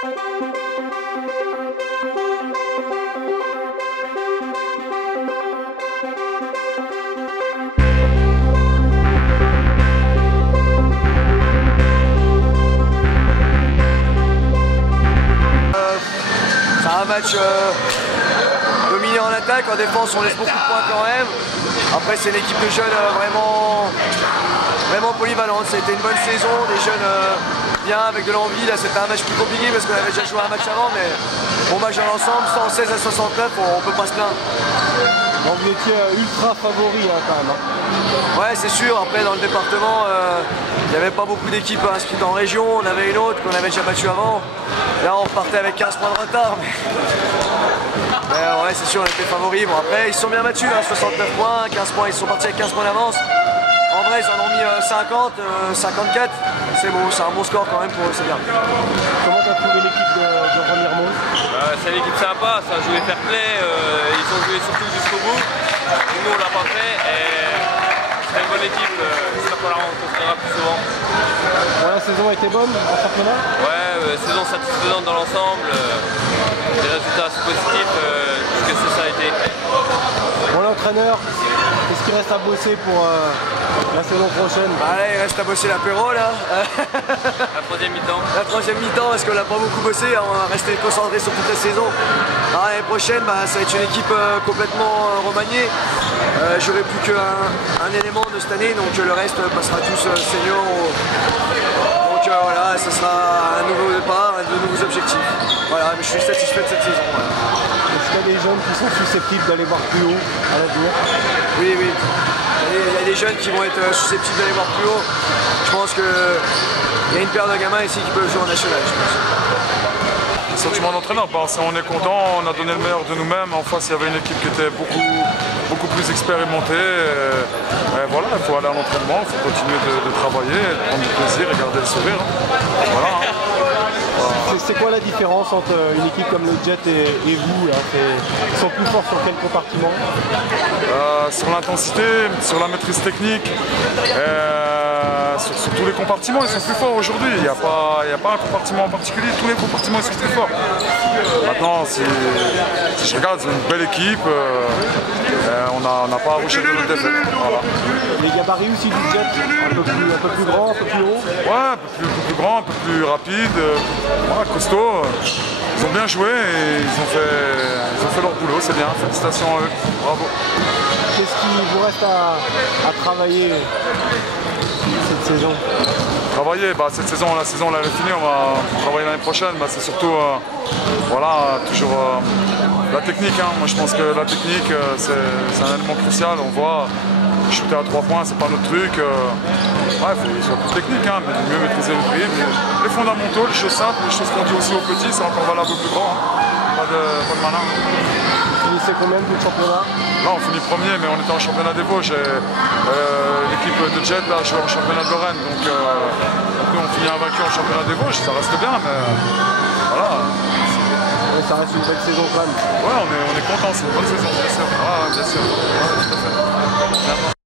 C'est un match dominé en attaque, en défense on laisse beaucoup de points quand même. Après c'est une équipe de jeunes vraiment polyvalente, c'était une bonne saison, des jeunes bien avec de l'envie. Là c'était un match plus compliqué parce qu'on avait déjà joué un match avant, mais bon match dans l'ensemble, 116 à 69, on peut pas se plaindre. Bon, vous étiez ultra favori quand même. Ouais c'est sûr, après dans le département il n'y avait pas beaucoup d'équipes inscrites en région, on avait une autre qu'on avait déjà battue avant. Là on repartait avec 15 points de retard. Mais ouais c'est sûr on était favoris. Bon après ils se sont bien battus, 69 points, 15 points, ils sont partis avec 15 points d'avance. En vrai ils en ont mis 50, 54. C'est bon, c'est un bon score quand même pour eux, c'est bien. Comment tu as trouvé l'équipe de Remiremont? C'est l'équipe sympa, ça a joué fair play, ils ont joué surtout jusqu'au bout. Et nous on l'a pas fait et c'est une bonne équipe, j'espère qu'on la rencontrera plus souvent. Ouais, la saison a été bonne en championnat? Ouais, saison satisfaisante dans l'ensemble, des résultats assez positifs, tout ce que ça a été. Bon l'entraîneur, qu'est-ce qu'il reste à bosser pour la saison prochaine? Allez, il reste à bosser l'apéro là. La troisième mi-temps. La troisième mi-temps parce qu'on n'a pas beaucoup bossé, on va rester concentré sur toute la saison. L'année prochaine, ça va être une équipe complètement remaniée. J'aurai plus qu'un élément de cette année, donc le reste passera tous seniors. Donc voilà, ce sera un nouveau départ, de nouveaux objectifs. Voilà, mais je suis satisfait de cette saison. Est-ce qu'il y a des jeunes qui sont susceptibles d'aller voir plus haut à l'avenir? Oui, oui. Il y a des jeunes qui vont être susceptibles d'aller voir plus haut. Je pense qu'il y a une paire de gamins ici qui peuvent jouer en national, je pense. Le sentiment d'entraîneur, on est content, on a donné le meilleur de nous-mêmes. En face, il y avait une équipe qui était beaucoup plus expérimentée. Et voilà, il faut aller à l'entraînement, il faut continuer de travailler, de prendre du plaisir et garder le sourire. Voilà. C'est quoi la différence entre une équipe comme le Jet et vous là? Ils sont plus forts sur quel compartiment? Sur l'intensité, sur la maîtrise technique, sur tous les compartiments, ils sont plus forts aujourd'hui. Il n'y a pas un compartiment en particulier, tous les compartiments ils sont très forts. Maintenant, si je regarde, c'est une belle équipe, on n'a pas à rocher de notre défaite. Voilà. Les gabarits aussi du Jet, un peu plus grand, un peu plus haut? Ouais, un peu plus grand, un peu plus rapide, costaud. Ils ont bien joué et ils ont fait leur boulot, c'est bien, félicitations à eux, bravo. Qu'est-ce qui vous reste à travailler cette saison? Travailler, cette saison, la saison elle est finie, on va travailler l'année prochaine, c'est surtout voilà, toujours la technique. Moi je pense que la technique c'est un élément crucial, on voit shooter à 3 points, c'est pas notre truc. Il faut que ce soit plus technique, mais mieux maîtriser le dribble. Les fondamentaux, les choses simples, les choses qu'on dit aussi aux petits, c'est encore valable aux plus grands. Pas de malin. Vous finissez combien de championnat? Là on finit premier, mais on était en championnat des Vosges. L'équipe de Jet a joué en championnat de Lorraine, donc nous on finit invaincu en championnat des Vosges, ça reste bien, mais voilà. Ouais, ça reste une belle saison quand même. Ouais, on est content, c'est une bonne saison, bien sûr. Ah, bien sûr. Ouais, tout à fait.